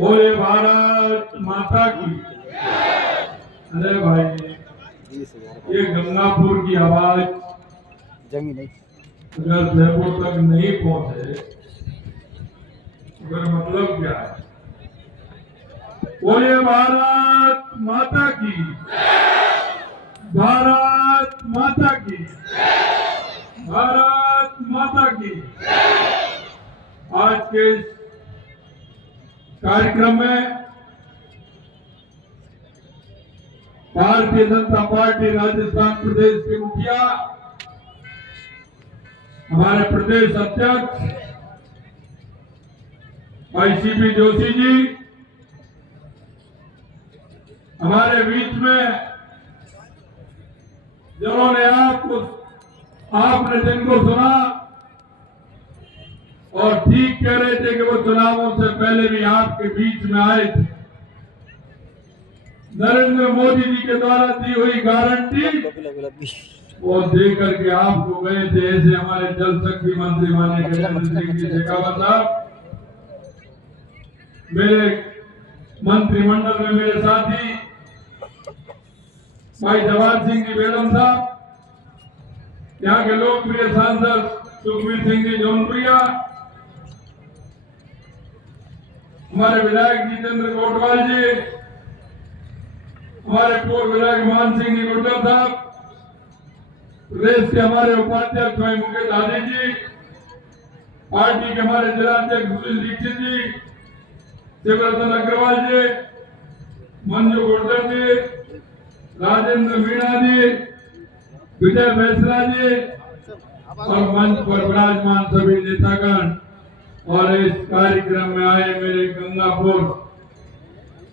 बोले भारत माता की। अरे भाई, ये गंगापुर की आवाज अगर जयपुर तक नहीं पहुंचे अगर मतलब क्या है? बोले भारत माता की, भारत माता की, भारत माता की। आज के इस कार्यक्रम में भारतीय जनता पार्टी राजस्थान प्रदेश के मुखिया, हमारे प्रदेश अध्यक्ष भाई सीपी जोशी जी, हमारे बीच में जिन्होंने आपने जिनको सुना और ठीक कह रहे थे कि वो चुनावों से पहले भी आपके बीच में आए थे। नरेंद्र मोदी जी के द्वारा दी हुई गारंटी वो दे करके आपको गए थे। ऐसे हमारे जल शक्ति मंत्री माने गजेंद्र सिंह जी शेखावत साहब, मेरे मंत्रिमंडल में मेरे साथी भाई जवाहर सिंह जी बेगम साहब, यहाँ के लोकप्रिय सांसद सुखबीर सिंह जी जौनप्रिया, हमारे विधायक जितेंद्र कोटवाल जी, हमारे पूर्व विधायक मान सिंह जी गुर्जर साहब, प्रदेश के हमारे उपाध्यक्ष भाई मुकेश आदि जी, पार्टी के हमारे जिलाध्यक्ष सुशील दीक्षित जी, शिवरतन अग्रवाल जी, मंजू गुर्जर जी, राजेंद्र मीणा जी, विजय फैसला जी और मंच पर विराजमान सभी नेतागण और इस कार्यक्रम में आए मेरे गंगापुर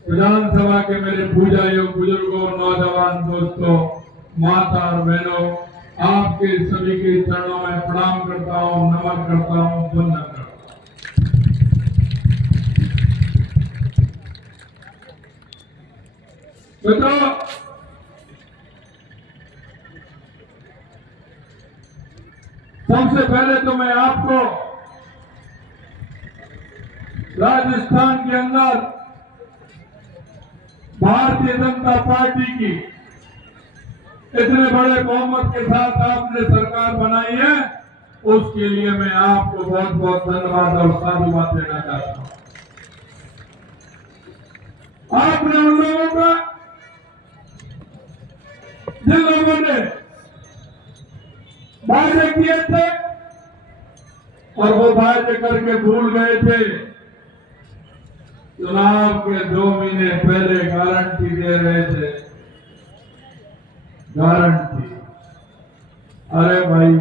विधानसभा के मेरे पूजाइयों, बुजुर्गों, नौजवान दोस्तों, माता और बहनों, आपके सभी के चरणों में प्रणाम करता हूँ, नमन करता हूँ, वंदन करता हूँ। मित्रों, सबसे पहले तो मैं आपको राजस्थान के अंदर भारतीय जनता पार्टी की इतने बड़े बहुमत के साथ आपने सरकार बनाई है, उसके लिए मैं आपको बहुत बहुत धन्यवाद और साधुवाद देना चाहता हूं। आपने उन लोगों का, जिन लोगों ने वादे किए थे और वो वादे करके भूल गए थे, चुनाव के 2 महीने पहले गारंटी दे रहे थे, गारंटी। अरे भाई,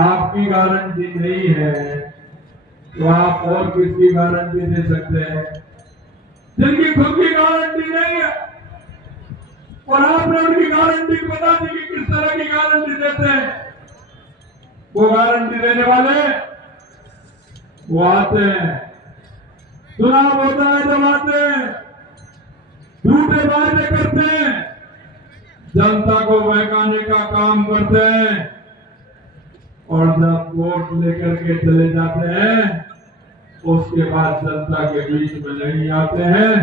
आपकी गारंटी नहीं है तो आप और किसकी गारंटी दे सकते हैं? जिनकी खुद की गारंटी नहीं है और आपने उनकी गारंटी बता दी कि किस तरह की गारंटी देते हैं। वो गारंटी देने वाले वो आते हैं, चुनाव होता है जब आते हैं, झूठे वादे करते हैं, जनता को बहकाने का काम करते हैं और जब वोट लेकर के चले जाते हैं उसके बाद जनता के बीच में नहीं आते हैं,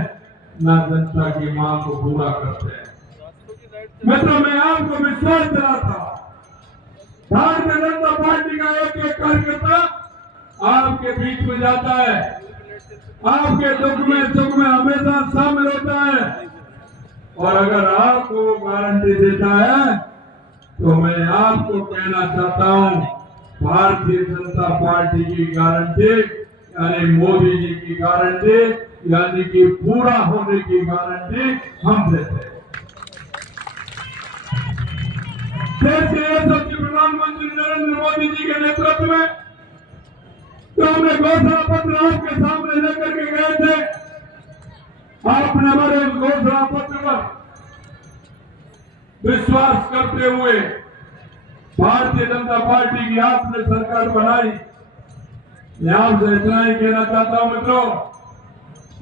ना जनता की मांग को पूरा करते हैं। मित्रों, मैं आपको विश्वास दिलाता हूं, भारतीय जनता पार्टी का एक एक कार्यकर्ता आपके बीच में जाता है, आपके दुख में सुख में हमेशा शामिल होता है और अगर आपको गारंटी देता है तो मैं आपको कहना चाहता हूं, भारतीय जनता पार्टी की गारंटी यानी मोदी जी की गारंटी यानी कि पूरा होने की गारंटी हम देते हैं। देश के यशस्वी प्रधानमंत्री नरेंद्र मोदी जी के नेतृत्व में तो हमने घोषणा पत्र आपके सामने लेकर के गए थे, आपने हमारे उस घोषणा पत्र पर विश्वास करते हुए भारतीय जनता पार्टी की आपने सरकार बनाई। मैं आपसे इतना ही कहना चाहता हूं मित्रों,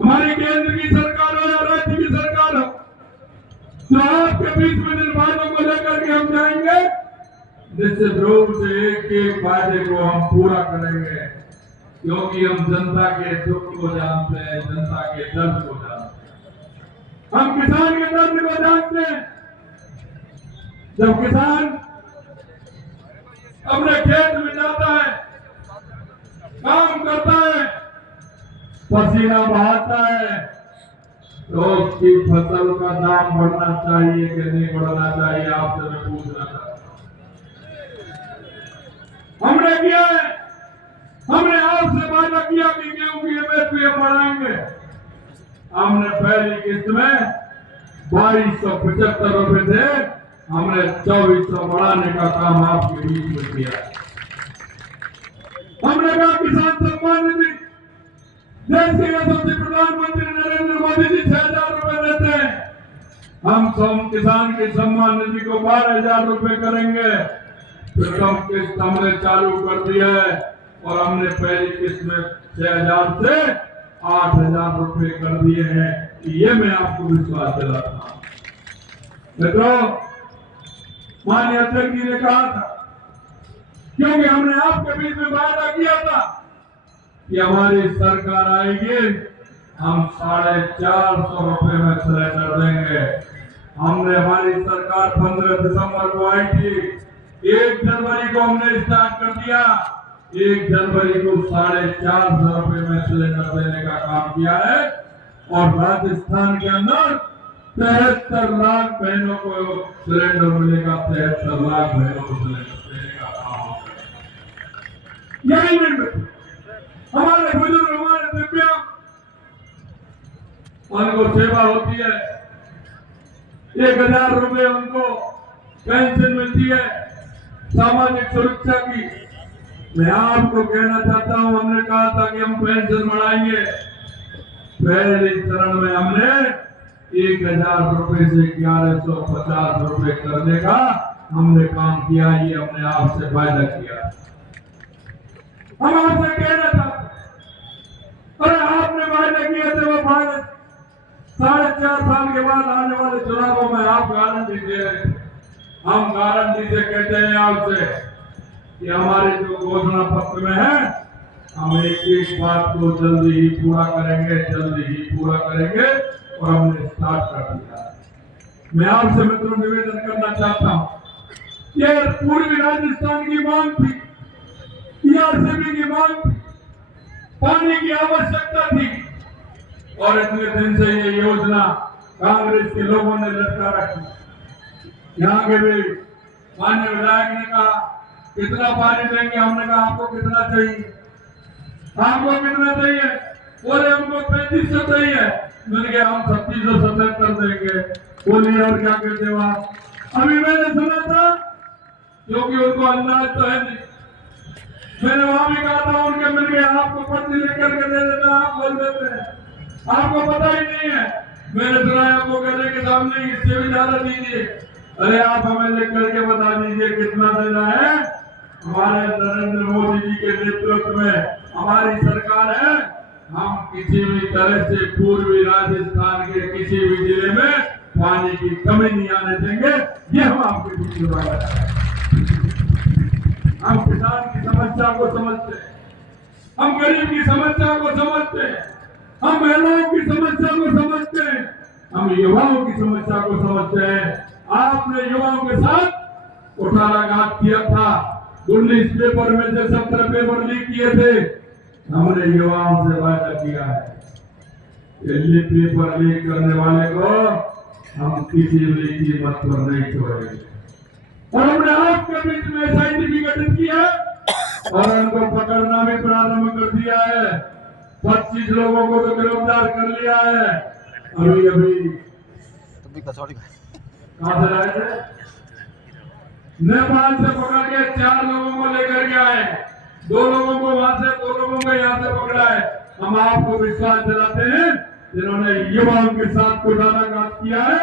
हमारी केंद्र की सरकार हो या राज्य की सरकार हो, जो आपके बीच में जिन वादों को लेकर के हम जाएंगे, निश्चित रूप से एक एक वादे को हम पूरा करेंगे। क्योंकि हम जनता के दुख को जानते हैं, जनता के दर्द को जानते हैं, हम किसान के दर्द को जानते हैं। जब किसान अपने खेत में जाता है, काम करता है, पसीना बहाता है, तो उसकी फसल का दाम बढ़ना चाहिए कि नहीं बढ़ना चाहिए, आपसे मैं पूछना चाहता हूं। हमने किया है, हमने आपसे वादा किया कि गेहूं की एमएसपी हम बढ़ाएंगे। हमने पहली किस्त में 2275 रुपए थे, हमने 2400 बढ़ाने का काम आपके बीच में किया। हमने कहा किसान सम्मान निधि, देश के यशस्वी प्रधानमंत्री नरेंद्र मोदी जी 6000 रुपए देते हैं, हम किसान के सम्मान निधि को 12000 रुपए करेंगे। फिर कम किस्त हमने चालू कर दिया है और हमने पहली किस्त में 6000 से 8000 रुपए कर दिए हैं। ये मैं आपको विश्वास दिलाता हूं। मित्रों, माननीय अध्यक्ष जी ने कहा था, क्योंकि हमने आपके बीच में वादा किया था कि हमारी सरकार आएगी, हम 450 रुपए में सिलेंडर देंगे। हमने हमारी सरकार 15 दिसंबर को आई थी, 1 जनवरी को हमने स्टार्ट कर दिया, 1 जनवरी को 450 रुपए में सिलेंडर देने का काम किया है। और राजस्थान के अंदर 73 लाख बहनों को सिलेंडर मिलेगा, 73 लाख बहनों को सिलेंडर देने का काम होगा। यही नहीं, हमारे बुजुर्ग, हमारे दिव्यांग, उनको सेवा होती है, 1000 रुपए उनको पेंशन मिलती है सामाजिक सुरक्षा की। मैं आपको कहना चाहता हूं, हमने कहा था कि हम पेंशन बढ़ाएंगे। पहले चरण में हमने 1000 रुपए से 1150 रुपए करने का हमने काम किया। ये हमने आपसे वायदा किया। हम आपसे कहना था, अरे आपने वायदा किया थे, वो वायदा 4.5 साल के बाद आने वाले चुनावों में आप गारंटी दे रहे थे। हम गारंटी से कहते हैं आपसे कि हमारे जो घोषणा पत्र में है, हम एक बात को जल्दी ही पूरा करेंगे, जल्दी ही पूरा करेंगे, और हमने स्टार्ट कर दिया। मैं आपसे मित्रों निवेदन करना चाहता हूं, ये पूर्वी राजस्थान की मांग थी, टीआरसीबी की मांग थी, पानी की आवश्यकता थी, और इतने दिन से ये योजना कांग्रेस के लोगों ने लटका रखी। यहाँ के भी माननीय विधायक ने कहा कितना पानी देंगे, हमने कहा आपको कितना चाहिए, आपको कितना चाहिए, बोले हमको 3500 चाहिए। मैंने कहा हम 3677 देंगे। बोलिए और क्या कहते हो आप। अभी मैंने सुना था, क्योंकि उनको अंदाज तो है नहीं, मैंने वहां भी कहा था उनके मिल गए, आपको पर्ची लेकर के दे देना, आप बोल देते हैं, आपको पता ही नहीं है। मैंने सुना है आपको कहने के सामने इससे भी ज्यादा दीजिए। अरे आप हमें लिख करके बता दीजिए कितना देना है। हमारे नरेंद्र मोदी जी के नेतृत्व में हमारी सरकार है, हम किसी भी तरह से पूर्वी राजस्थान के किसी भी जिले में पानी की कमी नहीं आने देंगे। ये हम आपके बीच में वादा करते हैं। हम किसान की समस्या को समझते हैं, हम गरीब की समस्या को समझते हैं, हम महिलाओं की समस्या को समझते हैं, हम युवाओं की समस्या को समझते हैं। आपने युवाओं के साथ कुठाराघात किया था, 19 पेपर में से 17 पेपर लीक किए थे। हमने युवाओं से वादा किया है, दिल्ली पेपर लीक करने वाले को हम किसी भी कीमत पर नहीं छोड़ेंगे। और हमने आपके बीच में एसआईटी भी गठित किया और उनको पकड़ना भी प्रारंभ कर दिया है। 25 लोगों को तो गिरफ्तार कर लिया है। अभी कहां से आए थे? नेपाल से पकड़ के 4 लोगों को लेकर के आए, 2 लोगों को वहां से, 2 लोगों को यहाँ से पकड़ा है। हम आपको विश्वास दिलाते हैं, जिन्होंने युवाओं के साथ कुठाराघात किया है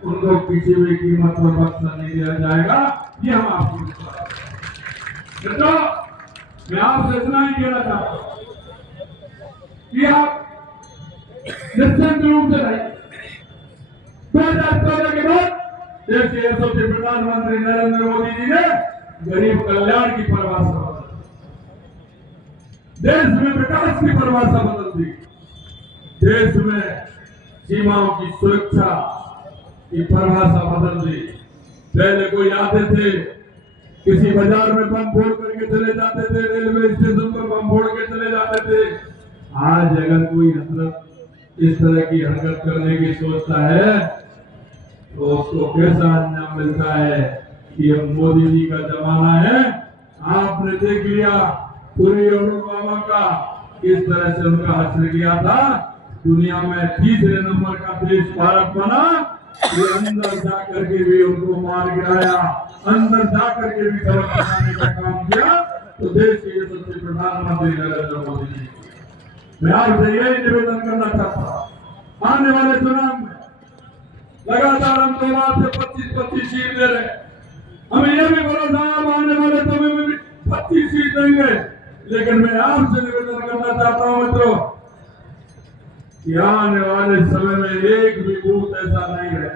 उनको किसी भी कीमत पर बख्शा नहीं दिया जाएगा। ये हम आपको विश्वास मित्रों, मैं आपसे इतना ही कहना चाहता हूं कि आप निश्चित रूप से रहिए। 2014 के बाद देश के यशस्वी प्रधानमंत्री नरेंद्र मोदी जी ने गरीब कल्याण की परिभाषा, देश में विकास की परिभाषा बदल दी। देश में सीमाओं की सुरक्षा की परिभाषा बदल दी। पहले कोई आते थे, किसी बाजार में बम फोड़ करके चले जाते थे, रेलवे स्टेशन पर बम फोड़ के चले जाते थे। आज अगर कोई हजरत इस तरह की हरकत करने की सोचता है तो उसको कैसा अंजाम मिलता है कि अब मोदी जी का जमाना है। आपने देख लिया पूरी ओबामा का किस तरह से उनका हश्र किया था। दुनिया में तीसरे नंबर का देश भारत बना, ये अंदर जा करके भी उनको मार गिराया, अंदर जा करके भी सबक बनाने का काम किया। तो देश के सबसे प्रधानमंत्री नरेंद्र मोदी जी, मैं आपसे यही निवेदन करना चाहता हूँ, आने वाले चुनाव में लगातार हम 2 से 25 सीट दे रहे। हमें यह भी बोला साहब आने वाले समय में भी 25 सीट देंगे, लेकिन मैं आपसे निवेदन करना चाहता हूं मित्रों कि आने वाले समय में एक भी बूथ ऐसा नहीं है,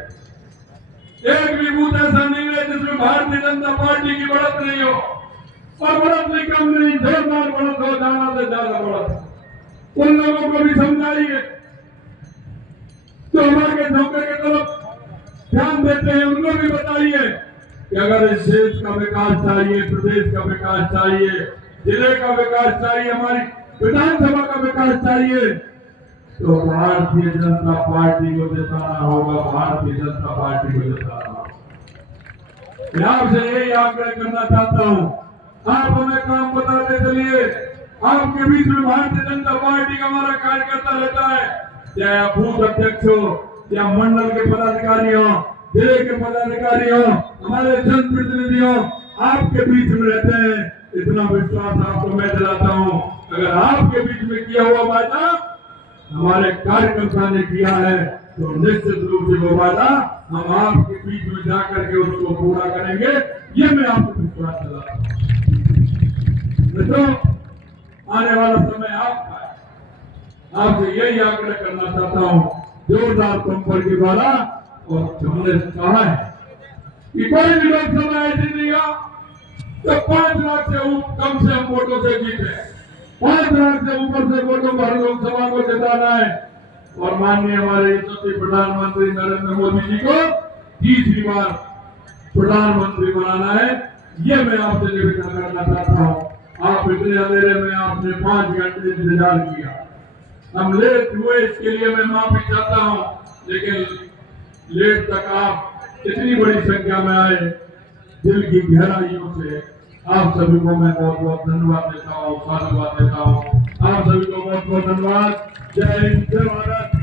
एक भी बूथ ऐसा नहीं है जिसमें भारतीय जनता पार्टी की बढ़त नहीं हो। और बढ़त नहीं कम नहीं, जोरदार बढ़त हो, ज्यादा से ज्यादा बढ़त। उन लोगों को भी समझाइए जो हमारे धोखे की तरफ ध्यान देते हैं, उनको भी बताइए कि अगर इस देश का विकास चाहिए, प्रदेश का विकास चाहिए, जिले का विकास चाहिए, हमारी विधानसभा का विकास चाहिए, तो भारतीय जनता पार्टी को जिताना होगा, भारतीय जनता पार्टी को जिताना होगा। मैं आपसे यही आग्रह करना चाहता हूं, आप हमें काम बताते चलिए। आपके बीच में भारतीय जनता पार्टी का हमारा कार्यकर्ता रहता है, चाहे बूथ अध्यक्ष हो या मंडल के पदाधिकारी हो, जिले के पदाधिकारी हो, हमारे जनप्रतिनिधि हो, आपके बीच में रहते हैं। इतना विश्वास आपको मैं दिलाता हूं, अगर आपके बीच में किया हुआ वादा हमारे कार्यकर्ता ने किया है तो निश्चित रूप से वो वादा हम आपके बीच में जाकर के उसको पूरा करेंगे, ये मैं आपको विश्वास दिलाता हूं। मित्रों, आने वाला समय आपका है, आपसे यही आग्रह करना चाहता हूं, जोरदार पंपर के द्वारा। और हमने कहा है कि कोई भी लोकसभा ऐसी नहीं हो तो 5 लाख से कम से हम वोटों से जीते। 5 लाख से ऊपर से वोटों पर लोकसभा को जिताना है और माननीय हमारे यशस्वी प्रधानमंत्री नरेंद्र मोदी जी को तीसरी बार प्रधानमंत्री बनाना है। ये मैं आपसे निवेदन करना चाहता हूँ। आप इतने अंधेरे में आपने 5 घंटे इंतजार किया, हम लेट हुए, इसके लिए मैं माफी चाहता हूँ, लेकिन लेट तक आप इतनी बड़ी संख्या में आए, दिल की गहराइयों से आप सभी को मैं बहुत बहुत धन्यवाद देता हूँ, साधुवाद देता हूँ। आप सभी को बहुत बहुत धन्यवाद। जय हिंद, जय भारत।